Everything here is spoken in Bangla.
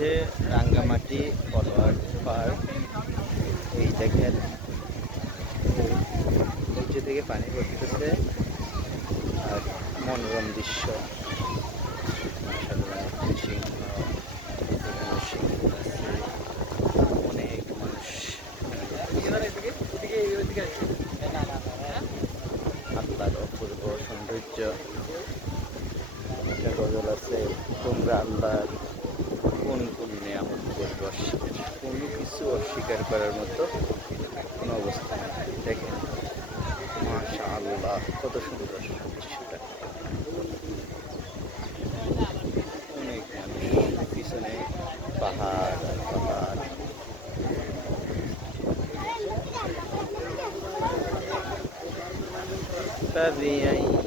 হচ্ছে রাঙ্গামাটি ফলোয়ার পার্ক। এই দেখেন নিচে থেকে পানি পড়তেছে আর মনোরম দৃশ্য। মাশাআল্লাহ, সিংহ, এখানে সিংহ আছে, অনেক মানুষ। আল্লাহর অপূর্ব সৌন্দর্য। একটা গজল আছে, তোমরা আল্লাহর কোন কোন নিয়ামত করবে অস্বীকার, কোনো কিছু অস্বীকার করার মতো কোনো অবস্থা নেই। দেখেন মাশাআল্লাহ, কত সুন্দর দৃশ্যটা। অনেক মানুষ, পিছনে পাহাড় আর পাহাড়। فبأي